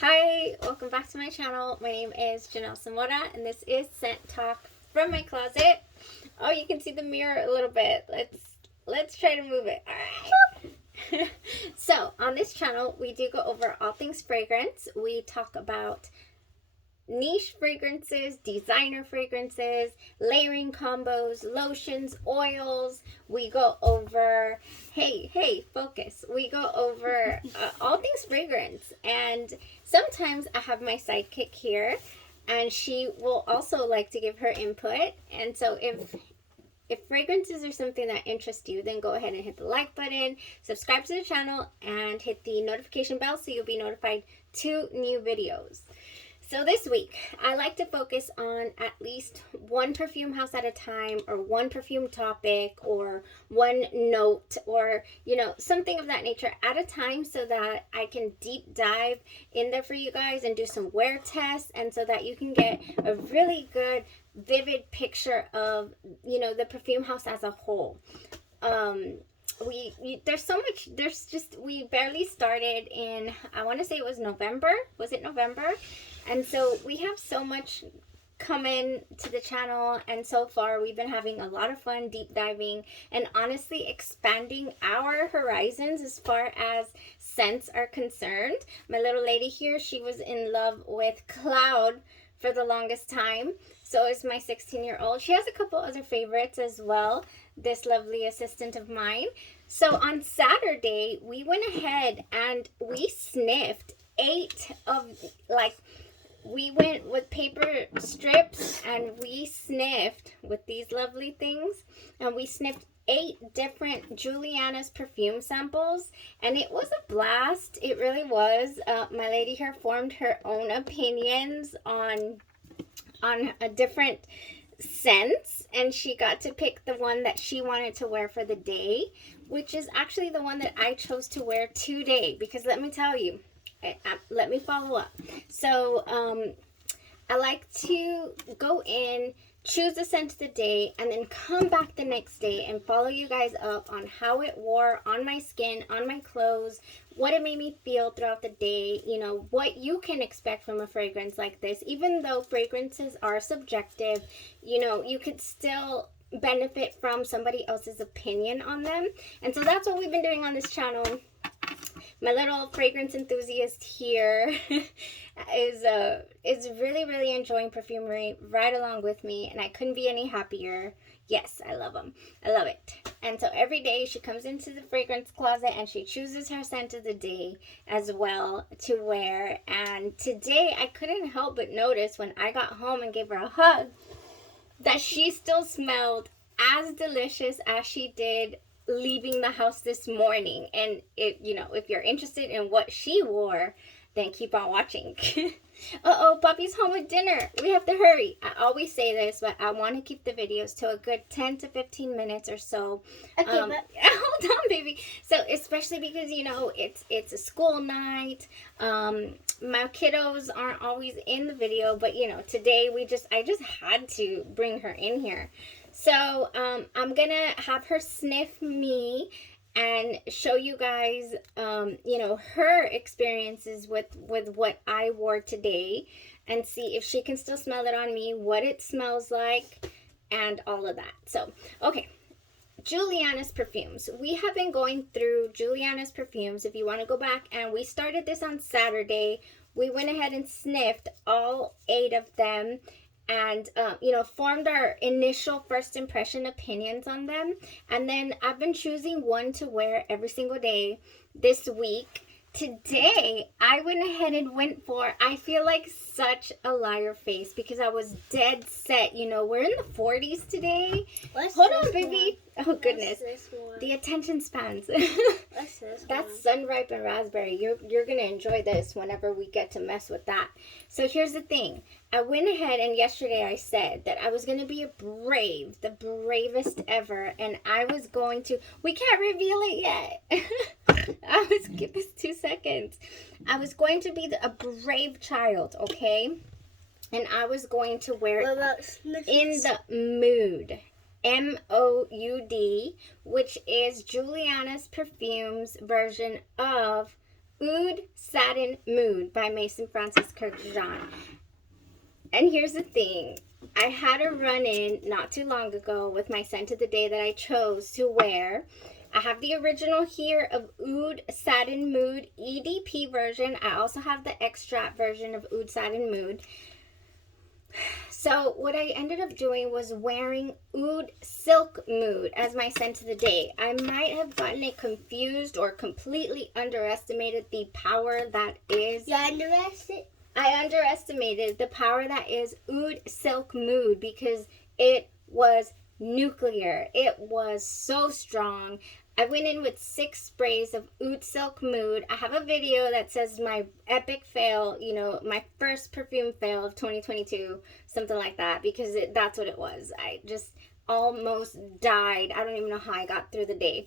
Hi, welcome back to my channel. My name is Janellescentcloset, and this is Scent Talk from my closet. Oh, you can see the mirror a little bit. Let's try to move it. All right. So on this channel, we do go over all things fragrance. We talk about niche fragrances, designer fragrances, layering combos, lotions, oils. We go over, hey, focus. We go over all things fragrance. And sometimes I have my sidekick here, and she will also like to give her input. And so if fragrances are something that interests you, then go ahead and hit the like button, subscribe to the channel, and hit the notification bell so you'll be notified to new videos. So this week, I like to focus on at least one perfume house at a time, or one perfume topic, or one note, or, something of that nature at a time, so that I can deep dive in there for you guys and do some wear tests, and so that you can get a really good, vivid picture of, the perfume house as a whole. There's so much, we barely started in, I want to say it was November. Was it November? And so we have so much coming to the channel, and so far we've been having a lot of fun deep diving and honestly expanding our horizons as far as scents are concerned. My little lady here, she was in love with Cloud for the longest time. So is my 16-year-old. She has a couple other favorites as well, this lovely assistant of mine. So on Saturday, we went ahead and we sniffed 8 of, we went with paper strips and we sniffed with these lovely things, and we sniffed 8 different Julianna's perfume samples, and it was a blast. It really was. My lady here formed her own opinions on a different scents, and she got to pick the one that she wanted to wear for the day, which is actually the one that I chose to wear today, because let me tell you, let me follow up. So I like to go in, choose the scent of the day, and then come back the next day and follow you guys up on how it wore on my skin, on my clothes, what it made me feel throughout the day, what you can expect from a fragrance like this. Even though fragrances are subjective, you could still benefit from somebody else's opinion on them. And so that's what we've been doing on this channel. My little fragrance enthusiast here is really enjoying perfumery right along with me, and I couldn't be any happier. Yes, I love them. I love it. And so every day she comes into the fragrance closet and she chooses her scent of the day as well to wear. And today I couldn't help but notice when I got home and gave her a hug that she still smelled as delicious as she did leaving the house this morning. And if you're interested in what she wore, then keep on watching. Uh-oh, Puppy's home with dinner. We have to hurry. I always say this, but I want to keep the videos to a good 10 to 15 minutes or so. Okay, but hold on, baby. So especially because it's a school night. My kiddos aren't always in the video, but today I just had to bring her in here. So I'm gonna have her sniff me and show you guys, her experiences with what I wore today, and see if she can still smell it on me, what it smells like, and all of that. So, okay. Julianna's perfumes. We have been going through Julianna's perfumes. If you want to go back, and we started this on Saturday. We went ahead and sniffed all 8 of them, and formed our initial first impression opinions on them. And then I've been choosing one to wear every single day this week. Today I went ahead and went for, I feel like such a liar face, because I was dead set. We're in the 40s today. Hold on, baby. Oh goodness, the attention spans. That's sun-ripe and raspberry. You're gonna enjoy this whenever we get to mess with that. So here's the thing. I went ahead, and yesterday I said that I was gonna be the bravest ever, and I was going to. We can't reveal it yet. Give us 2 seconds. I was going to be a brave child, okay? And I was going to wear In the Mood. MOUD, which is Julianna's Perfumes version of Oud Satin Mood by Mason Francis Kirk Jean. And here's the thing. I had a run-in not too long ago with my scent of the day that I chose to wear. I have the original here of Oud Satin Mood EDP version. I also have the extract version of Oud Satin Mood. So what I ended up doing was wearing Oud Silk Mood as my scent of the day. I might have gotten it confused or completely underestimated the power that is. I underestimated the power that is Oud Silk Mood because it was nuclear. It was so strong. I went in with 6 sprays of Oud Silk Mood. I have a video that says my epic fail, you know, my first perfume fail of 2022, something like that, because that's what it was. I just almost died. I don't even know how I got through the day.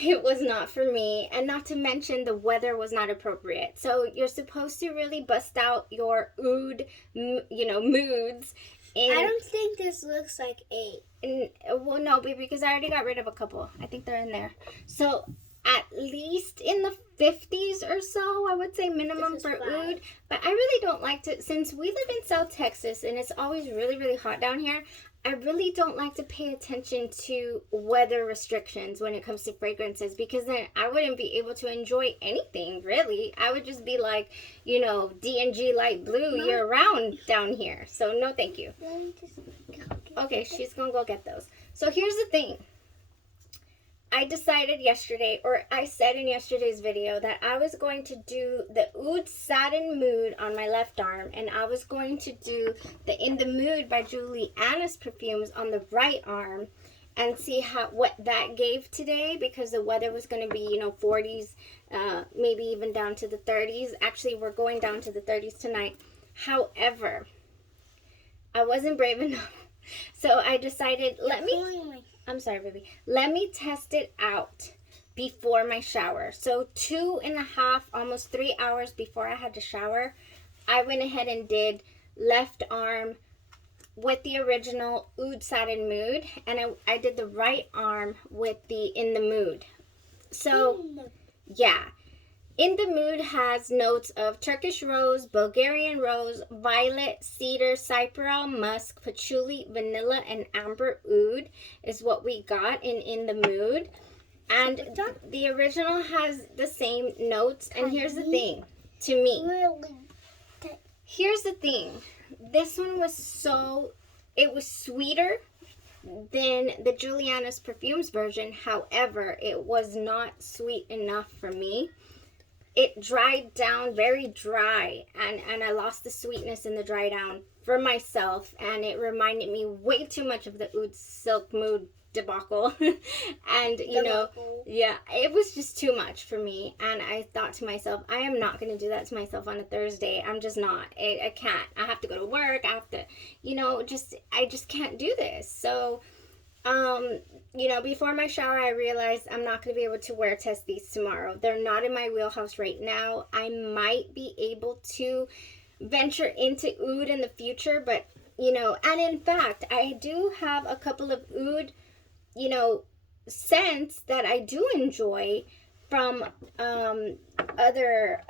It was not for me, and not to mention the weather was not appropriate. So you're supposed to really bust out your oud, you know, moods. And I don't think this looks like 8. Well, no, baby, because I already got rid of a couple. I think they're in there. So at least in the 50s or so, I would say minimum for oud. But I really don't like to, since we live in South Texas and it's always really, really hot down here, I really don't like to pay attention to weather restrictions when it comes to fragrances, because then I wouldn't be able to enjoy anything, really. I would just be like, you know, D&G light blue year round down here. So no thank you. Okay, she's going to go get those. So here's the thing. I decided yesterday, or I said in yesterday's video, that I was going to do the Oud Satin Mood on my left arm, and I was going to do the In the Mood by Julianna's Perfumes on the right arm, and see what that gave today, because the weather was going to be, you know, 40s, maybe even down to the 30s. Actually, we're going down to the 30s tonight. However, I wasn't brave enough, so I decided, I'm sorry, baby. Let me test it out before my shower. So 2.5, almost 3 hours before I had to shower, I went ahead and did left arm with the original Oud Satin Mood, and I did the right arm with the In the Mood. So, yeah. In the Mood has notes of Turkish rose, Bulgarian rose, violet, cedar, cypriol, musk, patchouli, vanilla, and amber oud is what we got in the Mood. And the original has the same notes. And here's the thing, to me. Here's the thing. This one was it was sweeter than the Julianna's Perfumes version. However, it was not sweet enough for me. It dried down very dry, and I lost the sweetness in the dry down for myself, and it reminded me way too much of the Oud Silk Mood debacle. And, you know, yeah, it was just too much for me, and I thought to myself, I am not going to do that to myself on a Thursday. I'm just not. I can't. I have to go to work. I have to, you know, I just can't do this. So, you know, before my shower, I realized I'm not going to be able to wear test these tomorrow. They're not in my wheelhouse right now. I might be able to venture into oud in the future, but, you know, and in fact, I do have a couple of oud, you know, scents that I do enjoy from other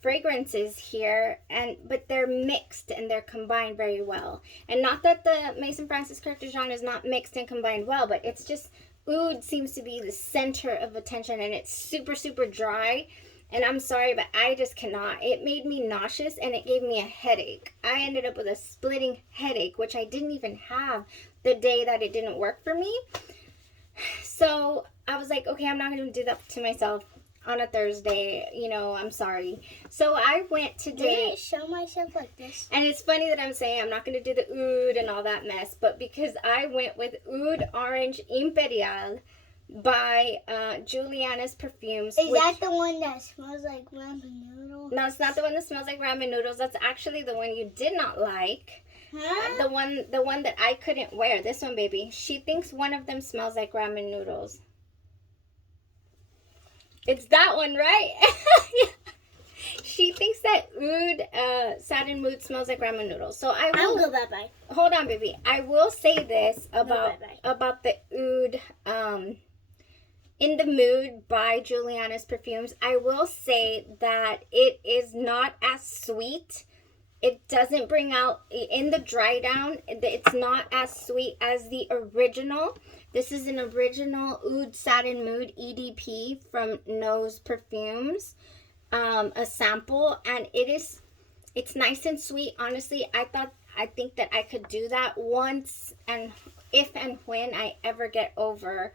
fragrances here, but they're mixed and they're combined very well. And not that the Mason Francis Kirk Jean is not mixed and combined well, but it's just oud seems to be the center of attention, and it's super, super dry. And I'm sorry, but I just cannot. It made me nauseous, and it gave me a headache. I ended up with a splitting headache, which I didn't even have the day that it didn't work for me. So I was like, okay, I'm not going to do that to myself on a Thursday. You know, I'm sorry. So I went today. Did I show myself like this? And it's funny that I'm saying I'm not going to do the oud and all that mess, but because I went with Oud Orange Imperial by Julianna's Perfumes. Is that the one that smells like ramen noodles? No, it's not the one that smells like ramen noodles. That's actually the one you did not like. Huh? The one that I couldn't wear. This one, baby. She thinks one of them smells like ramen noodles. It's that one, right? She thinks that Oud Satin Mood smells like ramen noodles. So I'll go bye-bye. Hold on, baby. I will say this about the Oud In the Mood by Julianna's Perfumes. I will say that it is not as sweet. It doesn't bring out, in the dry down, it's not as sweet as the original. This is an original Oud Satin Mood EDP from Nose Perfumes, a sample, and it's nice and sweet. Honestly, I think that I could do that once, and if and when I ever get over,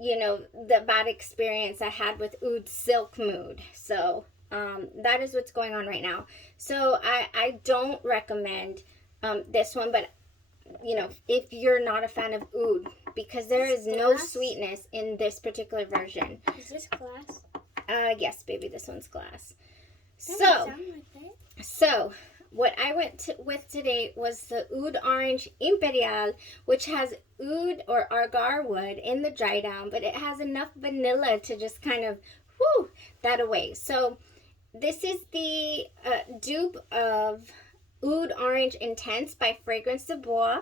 you know, the bad experience I had with Oud Silk Mood. So that is what's going on right now. So I don't recommend this one, but you know, if you're not a fan of Oud, because there is no sweetness in this particular version. Is this glass? Yes, baby, this one's glass. That doesn't sound like that. So what I went with today was the Oud Orange Imperial, which has oud or agar wood in the dry down, but it has enough vanilla to just kind of whoo that away. So this is the dupe of Oud Orange Intense by Fragrance de Bois,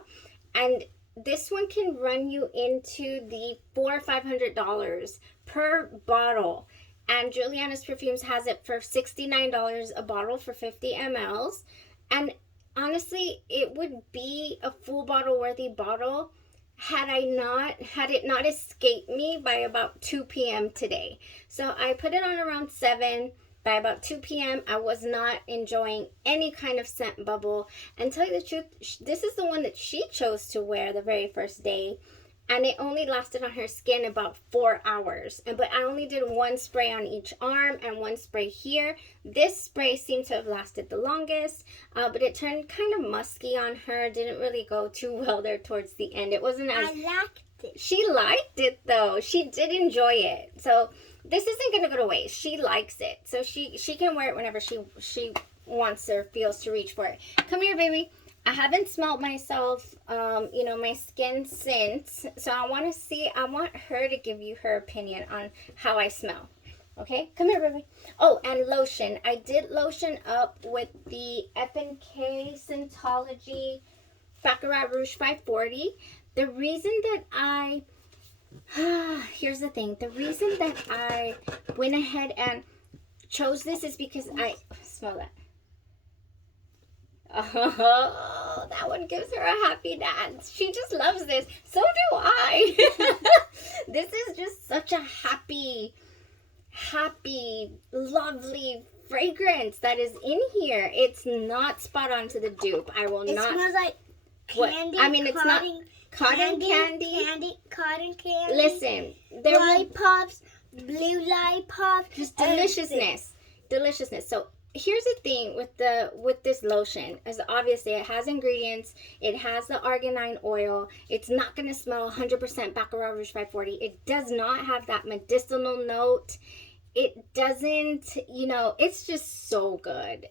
and this one can run you into the $400 or $500 per bottle. And Julianna's Perfumes has it for $69 a bottle for 50 mls. And honestly, it would be a full bottle worthy bottle had it not escaped me by about 2 p.m. today. So I put it on around 7. By about 2 p.m., I was not enjoying any kind of scent bubble. And tell you the truth, this is the one that she chose to wear the very first day. And it only lasted on her skin about 4 hours. But I only did one spray on each arm and one spray here. This spray seemed to have lasted the longest. But it turned kind of musky on her. Didn't really go too well there towards the end. It wasn't as... I liked it. She liked it though. She did enjoy it. So this isn't going to go to waste. She likes it. So she can wear it whenever she wants or feels to reach for it. Come here, baby. I haven't smelled myself, you know, my skin since. So I want her to give you her opinion on how I smell. Okay? Come here, baby. Oh, and lotion. I did lotion up with the F&K Scentology Baccarat Rouge 540. The reason that here's the thing. The reason that I went ahead and chose this is because smell that. Oh, that one gives her a happy dance. She just loves this. So do I. This is just such a happy, lovely fragrance that is in here. It's not spot on to the dupe. I will not. It smells like candy. I mean, it's not cotton candy. Cotton candy. Listen, lollipops, blue lollipops. Just deliciousness. So here's the thing with this lotion is obviously it has ingredients. It has the arginine oil. It's not going to smell 100% Baccarat Rouge 540. It does not have that medicinal note. It doesn't, you know, it's just so good.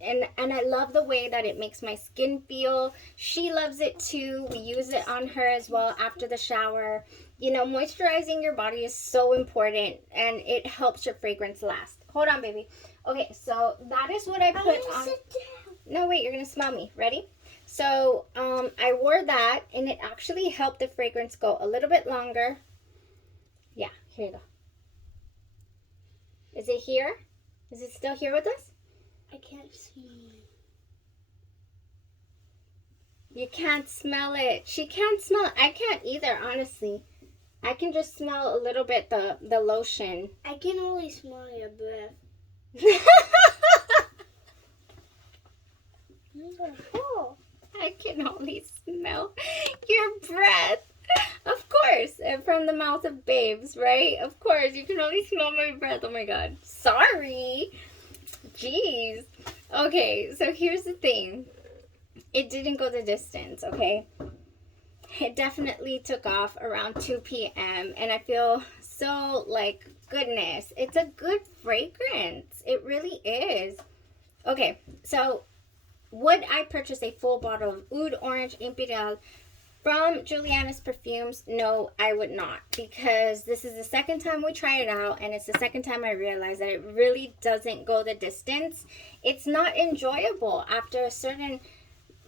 And I love the way that it makes my skin feel. She loves it too. We use it on her as well after the shower. You know, moisturizing your body is so important, and it helps your fragrance last. Hold on, baby. Okay, so that is what I put on. Sit down. No, wait, you're going to smell me. Ready? So I wore that, and it actually helped the fragrance go a little bit longer. Yeah, here you go. Is it here? Is it still here with us? I can't smell it. You can't smell it. She can't smell it. I can't either, honestly. I can just smell a little bit the lotion. I can only smell your breath. Oh, I can only smell your breath. Of course, and from the mouth of babes, right? Of course, you can only smell my breath. Oh my god. Sorry. Jeez. Okay, so here's the thing. It didn't go the distance, okay? It definitely took off around 2 p.m. and I feel so like, goodness, it's a good fragrance. It really is. Okay, so would I purchase a full bottle of Oud Orange Imperial from Julianna's Perfumes? No, I would not, because this is the second time we try it out, and it's the second time I realized that it really doesn't go the distance. It's not enjoyable after a certain,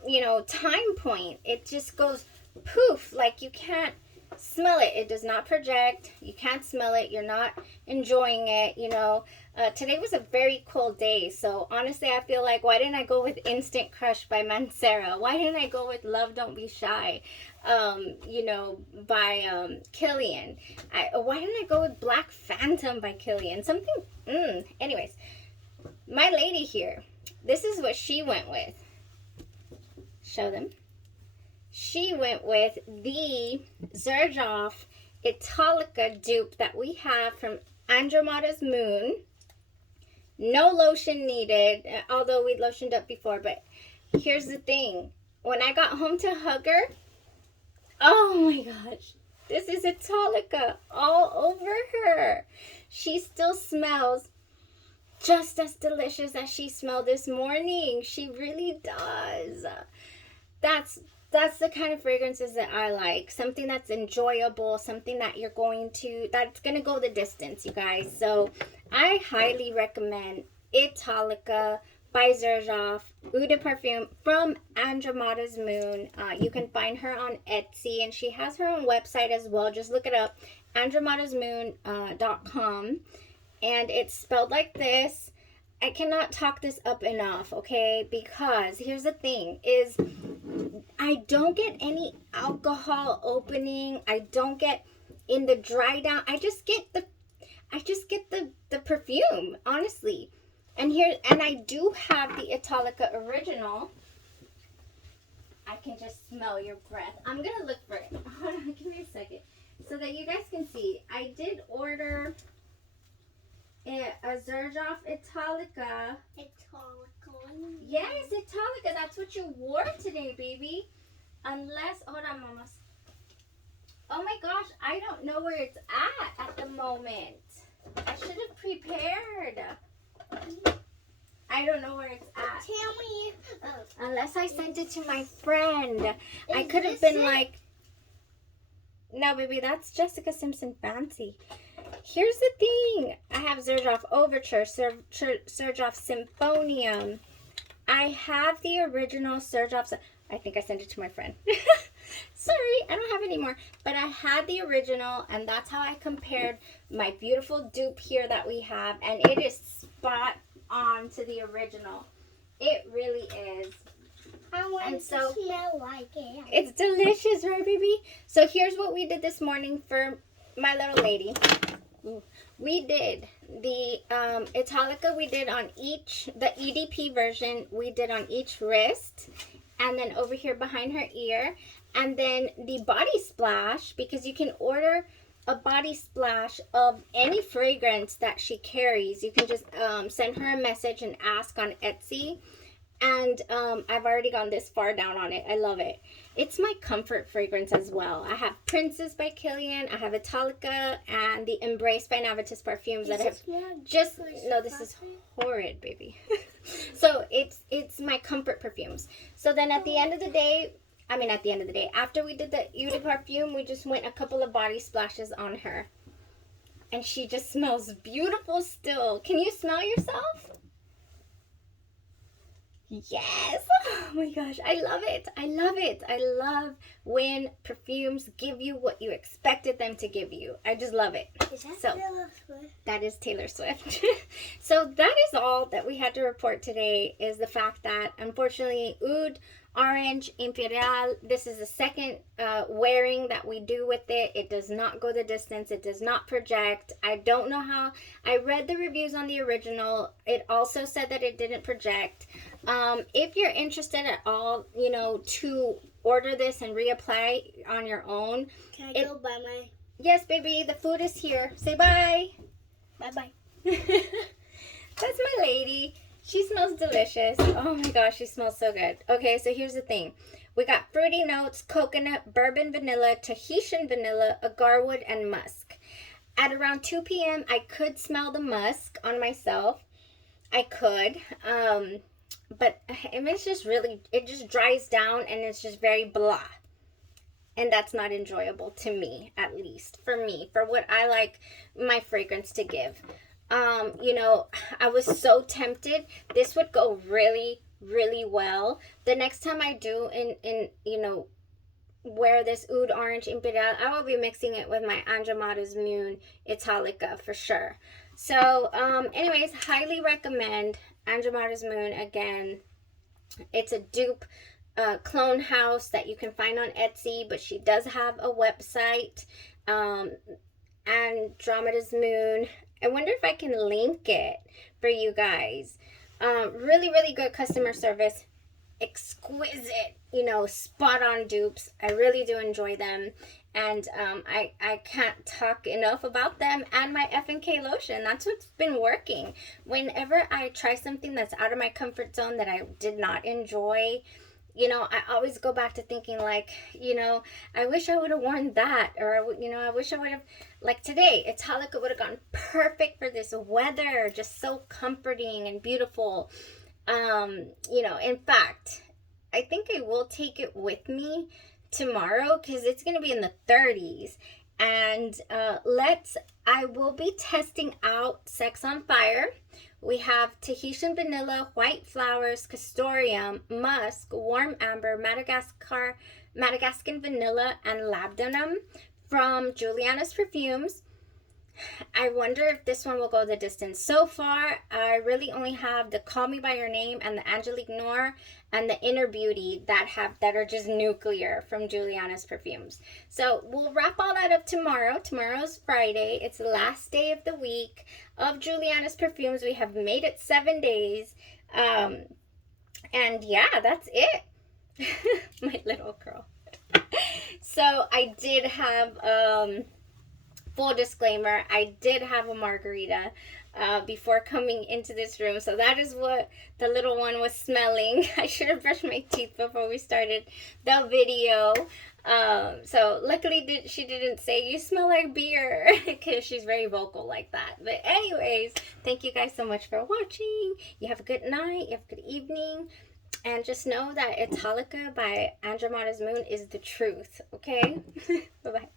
you know, time point. It just goes poof, like you can't smell it. It does not project. You can't smell it. You're not enjoying it, you know. Today was a very cool day, so honestly I feel like, why didn't I go with Instant Crush by Mancera? Why didn't I go with Love Don't Be Shy, you know, by Killian? Why didn't I go with Black Phantom by Killian? Something, anyways, my lady here, this is what she went with. Show them. She went with the Xerjoff Italica dupe that we have from Andromada's Moon. No lotion needed, although we lotioned up before. But here's the thing. When I got home to hug her, oh my gosh, this is Italica all over her. She still smells just as delicious as she smelled this morning. She really does. That's the kind of fragrances that I like. Something that's enjoyable, something that that's going to go the distance, you guys. So I highly recommend Italica by Xerjoff, Eau de Perfume from Andromada's Moon. You can find her on Etsy, and she has her own website as well. Just look it up, andromadasmoon.com. And it's spelled like this. I cannot talk this up enough, okay? Because here's the thing, is I don't get any alcohol opening. I don't get in the dry down. I just get the perfume, honestly. And I do have the Italica original. I can just smell your breath. I'm gonna look for it. Hold on, give me a second, so that you guys can see. I did order a Xerjoff Italica. Yes, Italica. That's what you wore today, baby. Unless, hold on, Mama. Oh my gosh, I don't know where it's at the moment. I should have prepared. I don't know where it's at. Tell me. Unless I sent it to my friend. I could have been like, no, baby, that's Jessica Simpson Fancy. Here's the thing. I have Xerjoff Overture, Xerjoff Symphonium. I have the original Xerjoff. I think I sent it to my friend. Sorry, I don't have any more. But I had the original, and that's how I compared my beautiful dupe here that we have. And it is spot on to the original. It really is. I want to smell like it. It's delicious, right, baby? So here's what we did this morning for my little lady. We did the Italica, we did on each, the EDP version, we did on each wrist, and then over here behind her ear, and then the body splash, because you can order a body splash of any fragrance that she carries. You can just send her a message and ask on Etsy. And I've already gone this far down on it. I love it. It's my comfort fragrance as well. I have Princess by Killian. I have Italica and the Embrace by Navitus Perfumes that have just... No, this is horrid, baby. So it's my comfort perfumes. So then at the end of the day, after we did the Eau de Perfume, we just went a couple of body splashes on her. And she just smells beautiful still. Can you smell yourself? Yes. Oh my gosh, I love it. I love it. I love when perfumes give you what you expected them to give you. I just love it. Is that Taylor Swift? That is Taylor Swift. So that is all that we had to report today, is the fact that unfortunately Oud Orange Imperial, this is the second wearing that we do with it. It does not go the distance. It does not project. I don't know how. I read the reviews on the original. It also said that it didn't project. If you're interested at all, you know, to order this and reapply on your own. Can I go buy my... Yes, baby. The food is here. Say bye. Bye-bye. That's my lady. She smells delicious. Oh my gosh, she smells so good. Okay, so here's the thing. We got fruity notes, coconut, bourbon vanilla, Tahitian vanilla, agarwood, and musk. At around 2 p.m., I could smell the musk on myself. I could. But it's just really, it just dries down and it's just very blah. And that's not enjoyable to me, at least. For me, for what I like my fragrance to give. You know, I was so tempted. This would go really, really well. The next time I do in you know, wear this Oud Orange Imperial, I will be mixing it with my Andromada's Moon Italica for sure. So, anyways, highly recommend Andromada's Moon. Again, it's a dupe clone house that you can find on Etsy, but she does have a website, Andromeda's Moon. I wonder if I can link it for you guys. Really, really good customer service. Exquisite, you know, spot on dupes. I really do enjoy them. And I can't talk enough about them and my F&K lotion. That's what's been working. Whenever I try something that's out of my comfort zone that I did not enjoy, you know, I always go back to thinking like, you know, I wish I would have worn that. Or, you know, I wish I would have, like today, Italica would have gone perfect for this weather. Just so comforting and beautiful. You know, in fact, I think I will take it with me tomorrow because it's going to be in the 30s. And I will be testing out Sex on Fire. We have Tahitian vanilla, white flowers, castoreum, musk, warm amber, Madagascan vanilla, and labdanum from Julianna's Perfumes. I wonder if this one will go the distance. So far, I really only have the Call Me By Your Name and the Angelique Noir and the Inner Beauty that are just nuclear from Julianna's Perfumes. So we'll wrap all that up tomorrow. Tomorrow's Friday. It's the last day of the week of Julianna's Perfumes. We have made it 7 days. And yeah, that's it. My little girl. So I did have... full disclaimer, I did have a margarita before coming into this room. So that is what the little one was smelling. I should have brushed my teeth before we started the video. So luckily she didn't say, "You smell like beer," because she's very vocal like that. But anyways, thank you guys so much for watching. You have a good night. You have a good evening. And just know that Italica by Andromada's Moon is the truth. Okay? Bye-bye.